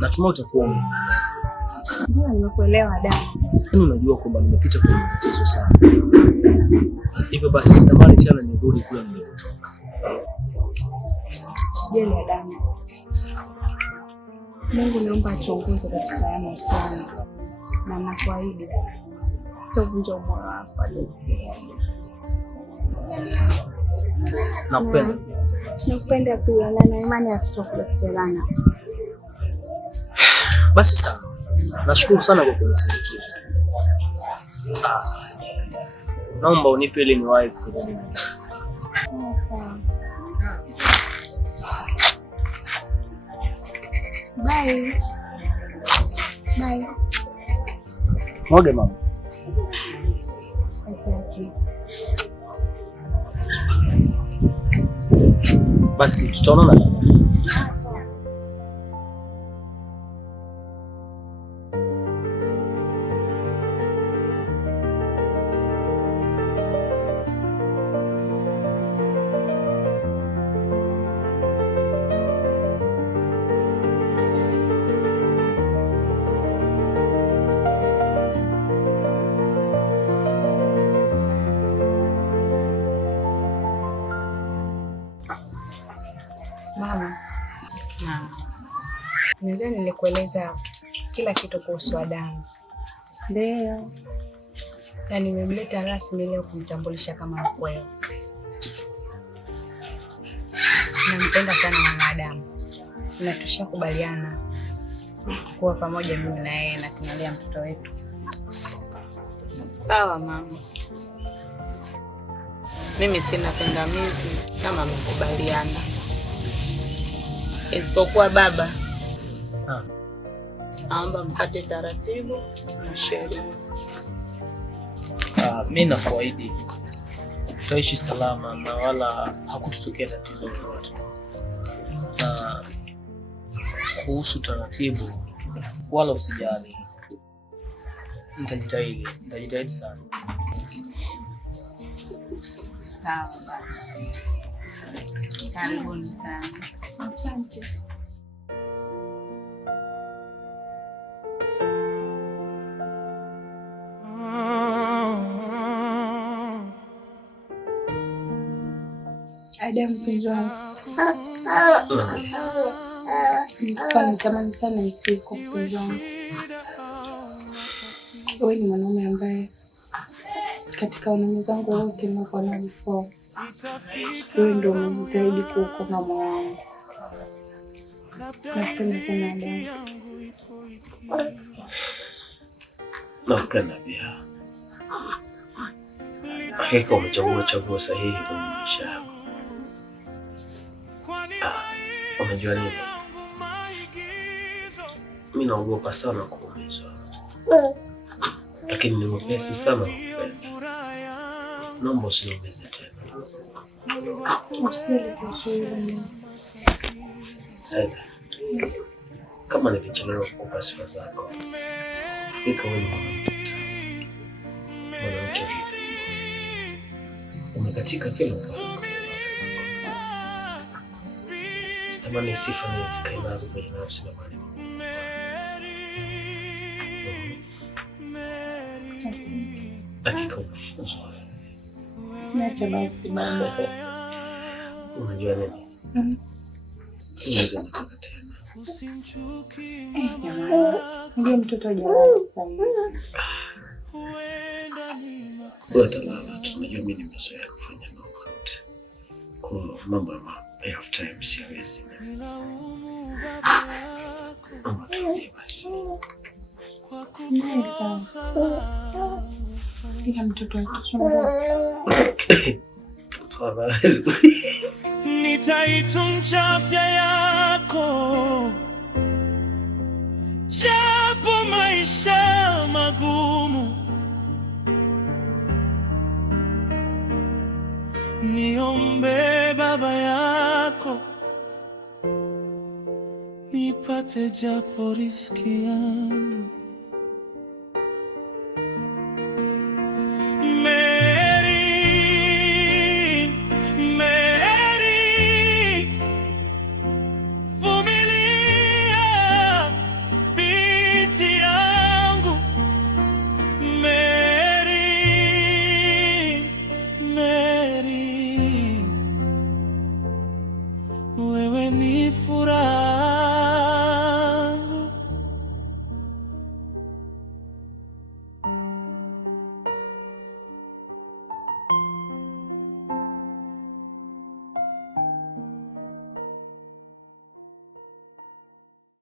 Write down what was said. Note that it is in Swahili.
Natumai utakuwa ndio. Nimekuelewa Adamu. Unajua kwamba nimepita kwenye matatizo sana. Hivyo basi sitamani tena nirudi kule nilipotoka. Usijali Adamu. Mungu naomba atuongoze katika haya mahusiano. Na nakuahidi sitavunja moyo wako hadi siku moja. Nakupenda. Nakupenda pia na imani hatutakuletelana. Basi sawa. Nashukuru sana kwa kunisindikiza. Naomba unipe ili niwahi kurudi. Sawa. Bye. Bye. Mwage mama. Basi tutaonana. Mama. Naam. Nadhani nilikueleza kila kitu kuhusu Adamu. Ndio. Na nimemleta rasmi leo kumtambulisha kama mkweo. Nampenda sana mama Adamu. Na tushakubaliana kuwa pamoja mimi na yeye na tunalea mtoto wetu. Sawa mama. Mimi sina pingamizi kama mkubaliana. Isipokuwa baba. Naomba mkate taratibu na sheria. Mimi nakuahidi tutaishi salama na wala hakutotokea tatizo lolote. Na kuhusu taratibu wala usijali. Nitajitahidi sana. Sawa. Karibuni sana. Asante. Adamu mpenzi wangu. Nilikuwa natamani sana usiku mpenzi wangu. Wewe ni mwanaume ambaye katika wanaume zangu wote nilikuwa na before. Wewe ndio umejitahidi kuokoa moyo wangu. Napenda sana Adamu. Nakupenda pia. Hakika umechagua sahihi kwa maisha yako. Unajua nini? Mimi naogopa sana kuumizwa. Lakini ni mwepesi sana kupenda. Naomba usiniumize tena. Usijali kuhusu Saida, kama nilichelewa kukupa sifa zako, iko wewe mwanamke umekatika kila upande. Sitamani sifa zikae nazo kwenye nafsi na mwili. Hakika umefunzwa. Niache basi baba. Unajua nini? Unaweza kutaka tena. Ndiye mtoto jalala sana. Wewe talala, tunajua mimi nimezoea kufanya knockout. Kwa mambo ya pay of time siwezi. Mama tulie basi. Ndiye sawa. Ndiye mtoto akisoma. Nitaitunza afya yako, japo maisha magumu. Niombe baba yako, nipate japo riziki yangu.